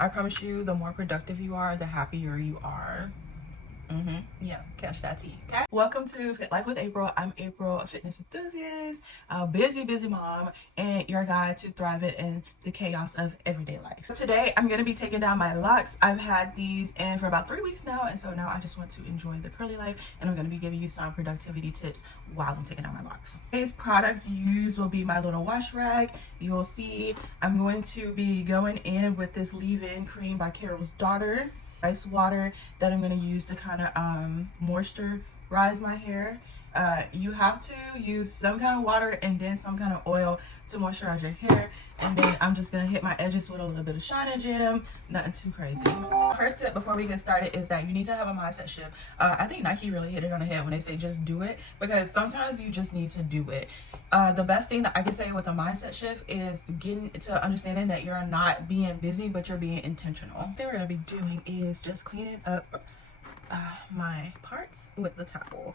I promise you, the more productive you are, the happier you are. Yeah, catch that tea. Okay. Welcome to Fit Life with April. I'm April, a fitness enthusiast, a busy mom, and your guide to thrive in the chaos of everyday life. Today, I'm gonna be taking down my locks. I've had these in for about 3 weeks now, and so now I just want to enjoy the curly life, and I'm gonna be giving you some productivity tips while I'm taking down my locks. Today's products used will be my little wash rag. You will see I'm going to be going in with this leave-in cream by Carol's Daughter. Ice water that I'm going to use to kind of moisturize my hair. You have to use some kind of water and then some kind of oil to moisturize your hair, and then I'm just going to hit my edges with a little bit of Shine Gem, nothing too crazy. First tip before we get started is that you need to have a mindset shift. I think Nike really hit it on the head when they say just do it, because sometimes you just need to do it. The best thing that I can say with a mindset shift is getting to understanding that you're not being busy, but you're being intentional. The thing we're going to be doing is just cleaning up my parts with the towel.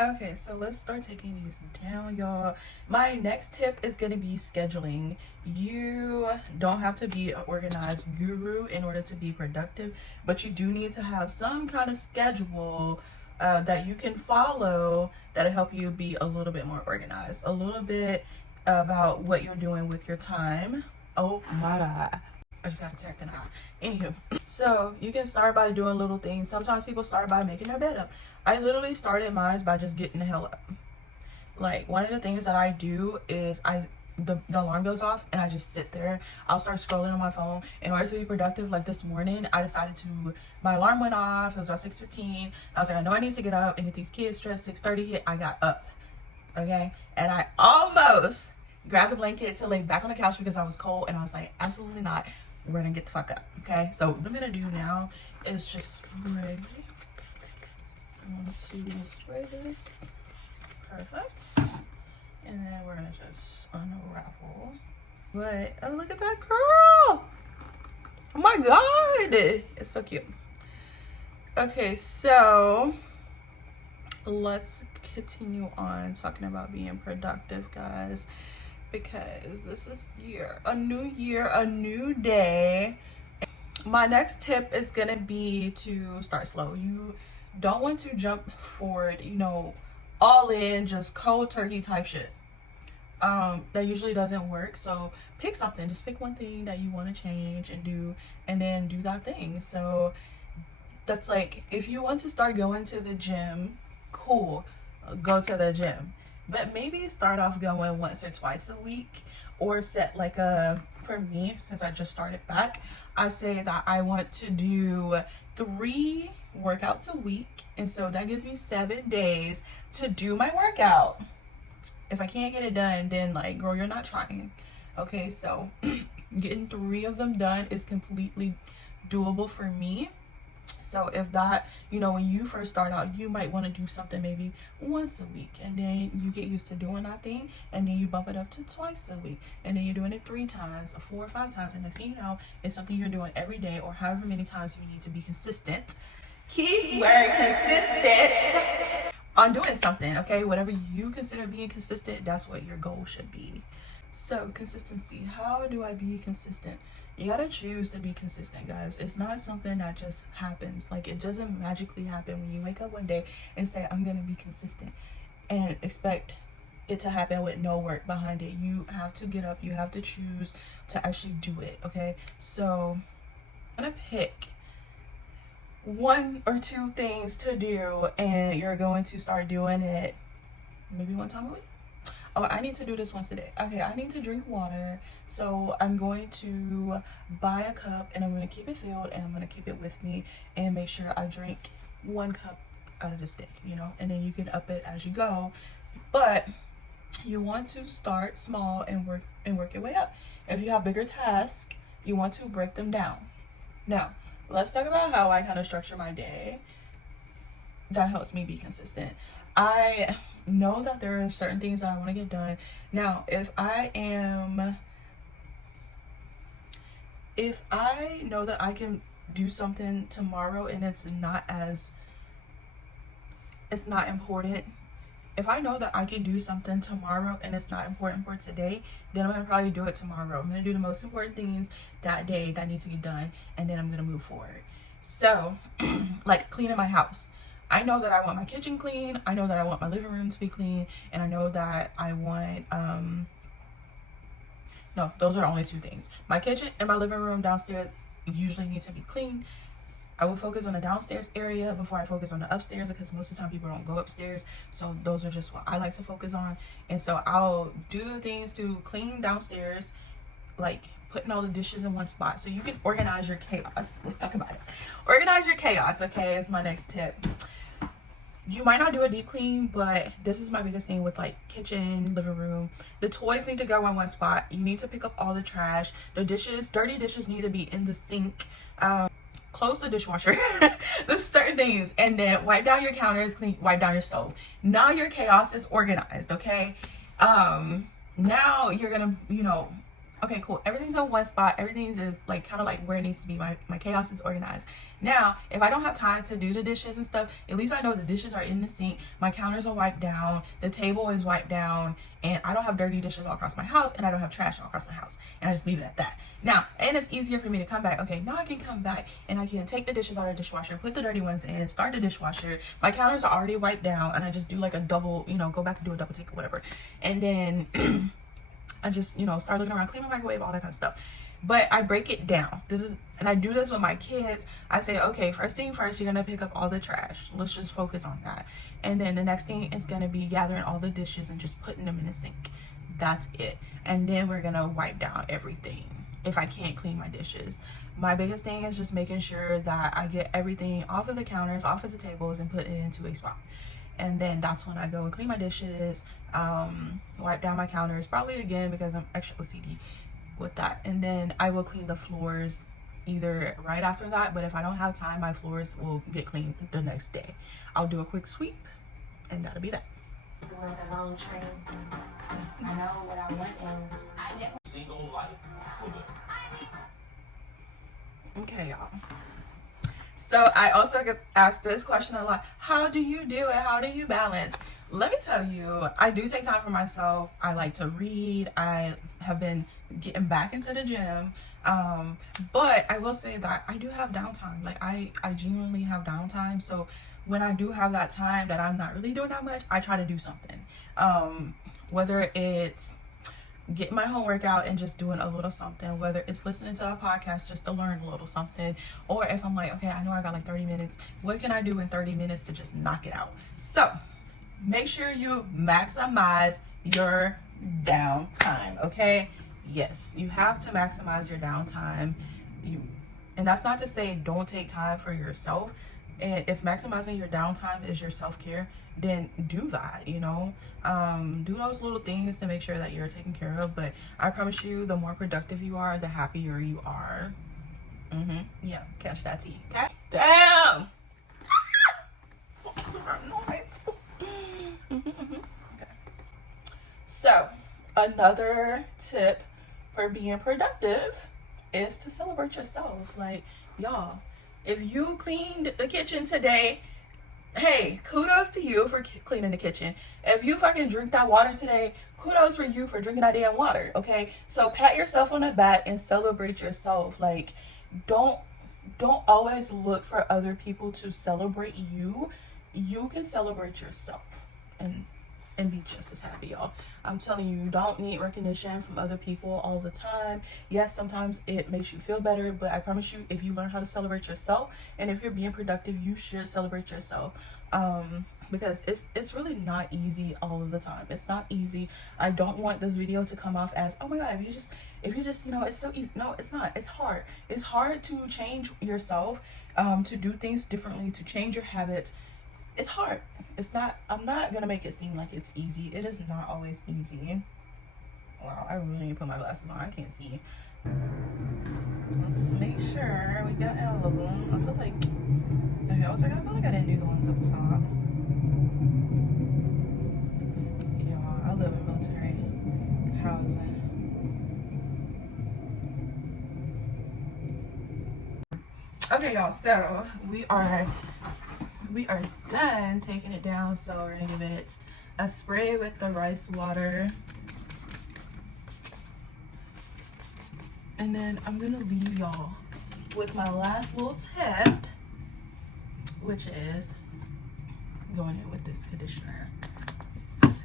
Okay, so let's start taking these down, y'all. My next tip is going to be scheduling. You don't have to be an organized guru in order to be productive, but you do need to have some kind of schedule that you can follow that'll help you be a little bit more organized, a little bit about what you're doing with your time. Oh my God. I just got attacked in the eye. Anywho, so you can start by doing little things. Sometimes people start by making their bed up. I literally started mine by just getting the hell up. Like, one of the things that I do is the alarm goes off and I just sit there. I'll start scrolling on my phone in order to be productive. Like this morning, I decided my alarm went off. It was about 6:15. I was like, I know I need to get up and get these kids dressed. 6:30 hit, I got up. Okay, and I almost grabbed the blanket to lay back on the couch because I was cold, and I was like, absolutely not. We're gonna get the fuck up. Okay, so what I'm gonna do now is just spray. I want to spray this. Perfect. And then we're gonna just unravel. But oh, look at that curl! Oh my God, it's so cute. Okay, so let's continue on talking about being productive, guys, because this is a new year, a new day. My next tip is gonna be to start slow. You don't want to jump forward, all in, just cold turkey type shit. That usually doesn't work. So pick something, just pick one thing that you want to change and do, and then do that thing. So that's like, if you want to start going to the gym, cool, go to the gym, but maybe start off going once or twice a week, or set like for me, since I just started back, I say that I want to do 3 workouts a week, and so that gives me 7 days to do my workout. If I can't get it done, then like, girl, you're not trying. Okay, so getting 3 of them done is completely doable for me. So if that, when you first start out, you might want to do something maybe once a week, and then you get used to doing that thing, and then you bump it up to twice a week, and then you're doing it 3 times or 4 or 5 times, and next thing you know, it's something you're doing every day, or however many times you need to be consistent. Keyword consistent on doing something, okay? Whatever you consider being consistent, that's what your goal should be. So consistency, how do I be consistent? You gotta choose to be consistent, guys. It's not something that just happens. Like, it doesn't magically happen when you wake up one day and say, I'm gonna be consistent, and expect it to happen with no work behind it. You have to get up, you have to choose to actually do it, okay? So I'm gonna pick 1 or 2 things to do, and you're going to start doing it maybe 1 time a week. Oh, I need to do this once a day. Okay, I need to drink water. So I'm going to buy a cup, and I'm going to keep it filled, and I'm going to keep it with me, and make sure I drink 1 cup out of this day, and then you can up it as you go. But you want to start small and work your way up. If you have bigger tasks, you want to break them down. Now, let's talk about how I kind of structure my day. That helps me be consistent. I know that there are certain things that I want to get done. Now, if I know that I can do something tomorrow and it's not important, if I know that I can do something tomorrow and it's not important for today, then I'm gonna probably do it tomorrow. I'm gonna do the most important things that day that needs to get done, and then I'm gonna move forward. So like cleaning my house, I know that I want my kitchen clean, I know that I want my living room to be clean, and I know that I want no, those are the only two things. My kitchen and my living room downstairs usually need to be clean. I will focus on the downstairs area before I focus on the upstairs, because most of the time people don't go upstairs. So those are just what I like to focus on. And so I'll do the things to clean downstairs, like putting all the dishes in one spot so you can organize your chaos. Let's talk about it. Organize your chaos, okay, is my next tip. You might not do a deep clean, but this is my biggest thing with like kitchen, living room. The toys need to go in one spot. You need to pick up all the trash. The dishes, dirty dishes need to be in the sink. Close the dishwasher. There's certain things. And then wipe down your counters, clean, wipe down your stove. Now your chaos is organized, okay? Now you're gonna, you know, okay, cool. Everything's in one spot. Everything's is like kind of like where it needs to be. My chaos is organized. Now, if I don't have time to do the dishes and stuff, at least I know the dishes are in the sink. My counters are wiped down. The table is wiped down. And I don't have dirty dishes all across my house. And I don't have trash all across my house. And I just leave it at that. Now, and it's easier for me to come back. Okay, now I can come back and I can take the dishes out of the dishwasher, put the dirty ones in, start the dishwasher. My counters are already wiped down. And I just do like a double, you know, go back and do a double take or whatever. And then I just, you know, start looking around, clean my microwave, all that kind of stuff. But I break it down. And I do this with my kids. I say, okay, first thing first, you're gonna pick up all the trash. Let's just focus on that. And then the next thing is gonna be gathering all the dishes and just putting them in the sink. That's it. And then we're gonna wipe down everything if I can't clean my dishes. My biggest thing is just making sure that I get everything off of the counters, off of the tables, and put it into a spot. And then that's when I go and clean my dishes, wipe down my counters, probably again because I'm extra OCD with that. And then I will clean the floors either right after that, but if I don't have time, my floors will get cleaned the next day. I'll do a quick sweep, and that'll be that. Like a long train. I know what I want, and I definitely single life. Okay, y'all. So I also get asked this question a lot. How do you do it? How do you balance? Let me tell you, I do take time for myself. I like to read. I have been getting back into the gym. But I will say that I do have downtime. Like I genuinely have downtime. So when I do have that time that I'm not really doing that much, I try to do something. Whether it's getting my homework out and just doing a little something, whether it's listening to a podcast just to learn a little something, or if I'm like, okay, I know I got like 30 minutes, what can I do in 30 minutes to just knock it out? So make sure you maximize your downtime, okay? Yes, you have to maximize your downtime. And that's not to say don't take time for yourself. And if maximizing your downtime is your self-care, then do that, you know. Do those little things to make sure that you're taken care of. But I promise you, the more productive you are, the happier you are. Yeah, catch that tea, okay? Damn! So noise. Okay. So, another tip for being productive is to celebrate yourself. Like, y'all, if you cleaned the kitchen today, hey, kudos to you for cleaning the kitchen. If you fucking drink that water today, kudos for you for drinking that damn water, okay? So pat yourself on the back and celebrate yourself. Like, don't always look for other people to celebrate you. You can celebrate yourself and be just as happy, y'all. I'm telling you, you don't need recognition from other people all the time. Yes, sometimes it makes you feel better, but I promise you, if you learn how to celebrate yourself, and if you're being productive, you should celebrate yourself. Because it's really not easy all of the time. It's not easy. I don't want this video to come off as, oh my god, if you just, you know, it's so easy. No, it's not. It's hard. It's hard to change yourself, to do things differently, to change your habits. It's hard. It's not, I'm not gonna make it seem like it's easy. It is not always easy. Wow, I really need to put my glasses on. I can't see. Let's make sure we got all of them. I feel like, okay, I feel like I didn't do the ones up top. Y'all, I live in military housing. Okay, y'all, so we are done taking it down, so we're gonna give it a spray with the rice water. And then I'm gonna leave y'all with my last little tip, which is going in with this conditioner.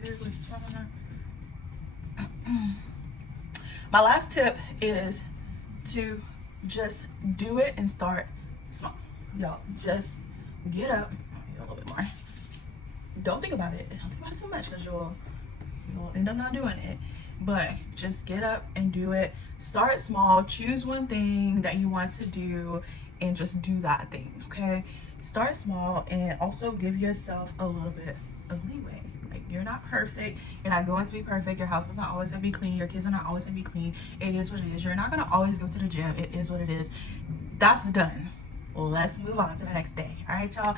Seriously, my last tip is to just do it and start small. Y'all, just get up. A little bit more. Don't think about it. Don't think about it too much because you'll end up not doing it. But just get up and do it. Start small. Choose one thing that you want to do and just do that thing, okay? Start small and also give yourself a little bit of leeway. Like, you're not perfect. You're not going to be perfect. Your house is not always going to be clean. Your kids are not always going to be clean. It is what it is. You're not going to always go to the gym. It is what it is. That's done. Let's move on to the next day. All right, y'all.